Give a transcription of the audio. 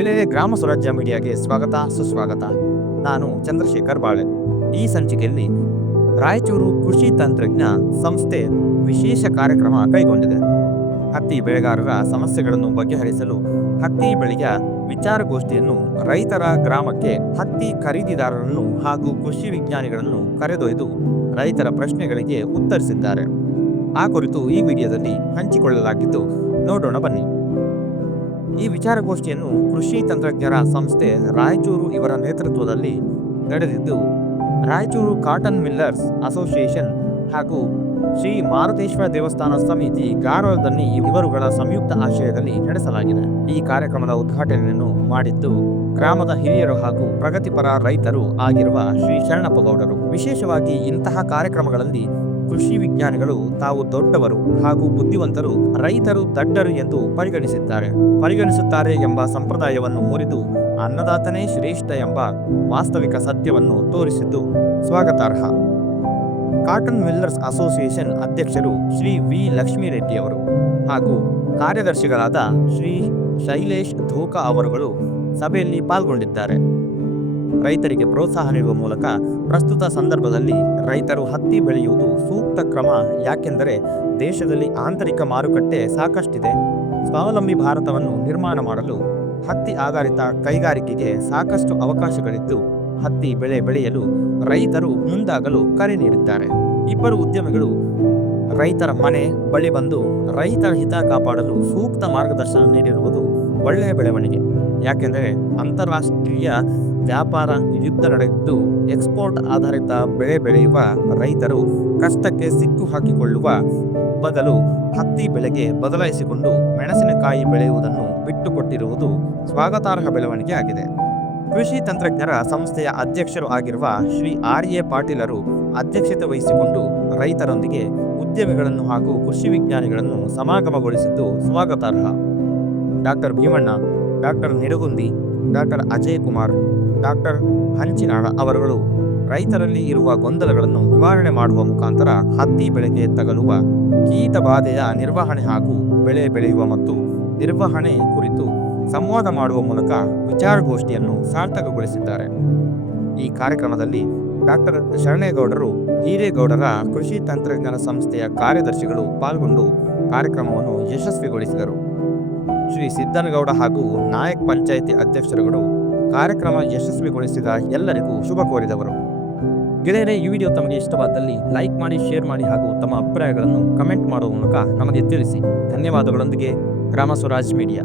ಗೆಳೆಯ ಗ್ರಾಮ ಸ್ವರಾಜ್ಯ ಮೀಡಿಯಾಗೆ ಸ್ವಾಗತ, ಸುಸ್ವಾಗತ. ನಾನು ಚಂದ್ರಶೇಖರ್ ಬಾಳೆ. ಈ ಸಂಚಿಕೆಯಲ್ಲಿ ರಾಯಚೂರು ಕೃಷಿ ತಂತ್ರಜ್ಞ ಸಂಸ್ಥೆ ವಿಶೇಷ ಕಾರ್ಯಕ್ರಮ ಕೈಗೊಂಡಿದೆ. ಹತ್ತಿ ಬೆಳೆಗಾರರ ಸಮಸ್ಯೆಗಳನ್ನು ಬಗೆಹರಿಸಲು ಹತ್ತಿ ಬೆಳೆಯ ವಿಚಾರಗೋಷ್ಠಿಯನ್ನು ರೈತರ ಗ್ರಾಮಕ್ಕೆ ಹತ್ತಿ ಖರೀದಿದಾರರನ್ನು ಹಾಗೂ ಕೃಷಿ ವಿಜ್ಞಾನಿಗಳನ್ನು ಕರೆದೊಯ್ದು ರೈತರ ಪ್ರಶ್ನೆಗಳಿಗೆ ಉತ್ತರಿಸಿದ್ದಾರೆ. ಆ ಕುರಿತು ಈ ವಿಡಿಯೋದಲ್ಲಿ ಹಂಚಿಕೊಳ್ಳಲಾಗಿದ್ದು ನೋಡೋಣ ಬನ್ನಿ. ಈ ವಿಚಾರಗೋಷ್ಠಿಯನ್ನು ಕೃಷಿ ತಂತ್ರಜ್ಞರ ಸಂಸ್ಥೆ ರಾಯಚೂರು ಇವರ ನೇತೃತ್ವದಲ್ಲಿ ನಡೆದಿದ್ದು, ರಾಯಚೂರು ಕಾಟನ್ ಮಿಲ್ಲರ್ಸ್ ಅಸೋಸಿಯೇಷನ್ ಹಾಗೂ ಶ್ರೀ ಮಾರುತೇಶ್ವರ ದೇವಸ್ಥಾನ ಸಮಿತಿ ಗಾರೋಳದಲ್ಲಿ ಇವರುಗಳ ಸಂಯುಕ್ತ ಆಶ್ರಯದಲ್ಲಿ ನಡೆಸಲಾಗಿದೆ. ಈ ಕಾರ್ಯಕ್ರಮದ ಉದ್ಘಾಟನೆಯನ್ನು ಮಾಡಿದ್ದು, ಗ್ರಾಮದ ಹಿರಿಯರು ಹಾಗೂ ಪ್ರಗತಿಪರ ರೈತರು ಆಗಿರುವ ಶ್ರೀ ಶರಣಪ್ಪ ಗೌಡರು ವಿಶೇಷವಾಗಿ ಇಂತಹ ಕಾರ್ಯಕ್ರಮಗಳಲ್ಲಿ ಕೃಷಿ ವಿಜ್ಞಾನಿಗಳು ತಾವು ದೊಡ್ಡವರು ಹಾಗೂ ಬುದ್ಧಿವಂತರು, ರೈತರು ದಡ್ಡರು ಎಂದು ಪರಿಗಣಿಸಿದ್ದಾರೆ. ಪರಿಗಣಿಸುತ್ತಾರೆ ಎಂಬ ಸಂಪ್ರದಾಯವನ್ನು ಮುರಿದು ಅನ್ನದಾತನೇ ಶ್ರೇಷ್ಠ ಎಂಬ ವಾಸ್ತವಿಕ ಸತ್ಯವನ್ನು ತೋರಿಸಿದ್ದು ಸ್ವಾಗತಾರ್ಹ. ಕಾಟನ್ ಮಿಲ್ಲರ್ಸ್ ಅಸೋಸಿಯೇಷನ್ ಅಧ್ಯಕ್ಷರು ಶ್ರೀ ವಿ. ಲಕ್ಷ್ಮೀರೆಡ್ಡಿಯವರು ಹಾಗೂ ಕಾರ್ಯದರ್ಶಿಗಳಾದ ಶ್ರೀ ಶೈಲೇಶ್ ಧೋಕಾ ಅವರುಗಳು ಸಭೆಯಲ್ಲಿ ಪಾಲ್ಗೊಂಡಿದ್ದಾರೆ. ರೈತರಿಗೆ ಪ್ರೋತ್ಸಾಹ ನೀಡುವ ಮೂಲಕ ಪ್ರಸ್ತುತ ಸಂದರ್ಭದಲ್ಲಿ ರೈತರು ಹತ್ತಿ ಬೆಳೆಯುವುದು ಸೂಕ್ತ ಕ್ರಮ. ಯಾಕೆಂದರೆ ದೇಶದಲ್ಲಿ ಆಂತರಿಕ ಮಾರುಕಟ್ಟೆ ಸಾಕಷ್ಟಿದೆ. ಸ್ವಾವಲಂಬಿ ಭಾರತವನ್ನು ನಿರ್ಮಾಣ ಮಾಡಲು ಹತ್ತಿ ಆಧಾರಿತ ಕೈಗಾರಿಕೆಗೆ ಸಾಕಷ್ಟು ಅವಕಾಶಗಳಿದ್ದು, ಹತ್ತಿ ಬೆಳೆ ಬೆಳೆಯಲು ರೈತರು ಮುಂದಾಗಲು ಕರೆ ನೀಡಿದ್ದಾರೆ. ಇಬ್ಬರು ಉದ್ಯಮಿಗಳು ರೈತರ ಮನೆ ಬಳಿ ಬಂದು ರೈತರ ಹಿತ ಕಾಪಾಡಲು ಸೂಕ್ತ ಮಾರ್ಗದರ್ಶನ ನೀಡಿರುವುದು ಒಳ್ಳೆಯ ಬೆಳವಣಿಗೆ. ಯಾಕೆಂದರೆ ಅಂತಾರಾಷ್ಟ್ರೀಯ ವ್ಯಾಪಾರ ಯುದ್ಧ ನಡೆದಿದ್ದು, ಎಕ್ಸ್ಪೋರ್ಟ್ ಆಧಾರಿತ ಬೆಳೆ ಬೆಳೆಯುವ ರೈತರು ಕಷ್ಟಕ್ಕೆ ಸಿಕ್ಕು ಹಾಕಿಕೊಳ್ಳುವ ಬದಲು ಹತ್ತಿ ಬೆಳೆಗೆ ಬದಲಾಯಿಸಿಕೊಂಡು ಮೆಣಸಿನಕಾಯಿ ಬೆಳೆಯುವುದನ್ನು ಬಿಟ್ಟುಕೊಟ್ಟಿರುವುದು ಸ್ವಾಗತಾರ್ಹ ಬೆಳವಣಿಗೆ ಆಗಿದೆ. ಕೃಷಿ ತಂತ್ರಜ್ಞರ ಸಂಸ್ಥೆಯ ಅಧ್ಯಕ್ಷರು ಆಗಿರುವ ಶ್ರೀ ಆರ್ ಎ ಪಾಟೀಲರು ಅಧ್ಯಕ್ಷತೆ ವಹಿಸಿಕೊಂಡು ರೈತರೊಂದಿಗೆ ಉದ್ಯಮಿಗಳನ್ನು ಹಾಗೂ ಕೃಷಿ ವಿಜ್ಞಾನಿಗಳನ್ನು ಸಮಾಗಮಗೊಳಿಸಿದ್ದು ಸ್ವಾಗತಾರ್ಹ. Doctor Bheemanna, doctor Nidagundi, doctor Ajay Kumar doctor Hanchinal ಅವರುಗಳು ರೈತರಲ್ಲಿ ಇರುವ ಗೊಂದಲಗಳನ್ನು ನಿವಾರಣೆ ಮಾಡುವ ಮುಖಾಂತರ ಹತ್ತಿ ಬೆಳೆಗೆ ತಗಲುವ ಕೀಟ ಬಾಧೆಯ ನಿರ್ವಹಣೆ ಹಾಗೂ ಬೆಳೆ ಬೆಳೆಯುವ ಮತ್ತು ನಿರ್ವಹಣೆ ಕುರಿತು ಸಂವಾದ ಮಾಡುವ ಮೂಲಕ ವಿಚಾರಗೋಷ್ಠಿಯನ್ನು ಸಾರ್ಥಕಗೊಳಿಸಿದ್ದಾರೆ. ಈ ಕಾರ್ಯಕ್ರಮದಲ್ಲಿ ಡಾಕ್ಟರ್ ಶರಣೇಗೌಡರು, ಹಿರೇಗೌಡರ ಕೃಷಿ ತಂತ್ರಜ್ಞಾನ ಸಂಸ್ಥೆಯ ಕಾರ್ಯದರ್ಶಿಗಳು ಪಾಲ್ಗೊಂಡು ಕಾರ್ಯಕ್ರಮವನ್ನು ಯಶಸ್ವಿಗೊಳಿಸಿದರು. ಶ್ರೀ ಸಿದ್ದನಗೌಡ ಹಾಗೂ ನಾಯಕ್ ಪಂಚಾಯಿತಿ ಅಧ್ಯಕ್ಷರುಗಳು ಕಾರ್ಯಕ್ರಮ ಯಶಸ್ವಿಗೊಳಿಸಿದ ಎಲ್ಲರಿಗೂ ಶುಭ ಕೋರಿದವರು. ಗೆಳೆಯರೇ, ಈ ವಿಡಿಯೋ ತಮಗೆ ಇಷ್ಟವಾದಲ್ಲಿ ಲೈಕ್ ಮಾಡಿ, ಶೇರ್ ಮಾಡಿ ಹಾಗೂ ತಮ್ಮ ಅಭಿಪ್ರಾಯಗಳನ್ನು ಕಮೆಂಟ್ ಮಾಡುವ ಮೂಲಕ ನಮಗೆ ತಿಳಿಸಿ. ಧನ್ಯವಾದಗಳೊಂದಿಗೆ ಗ್ರಾಮ ಸ್ವರಾಜ್ ಮೀಡಿಯಾ.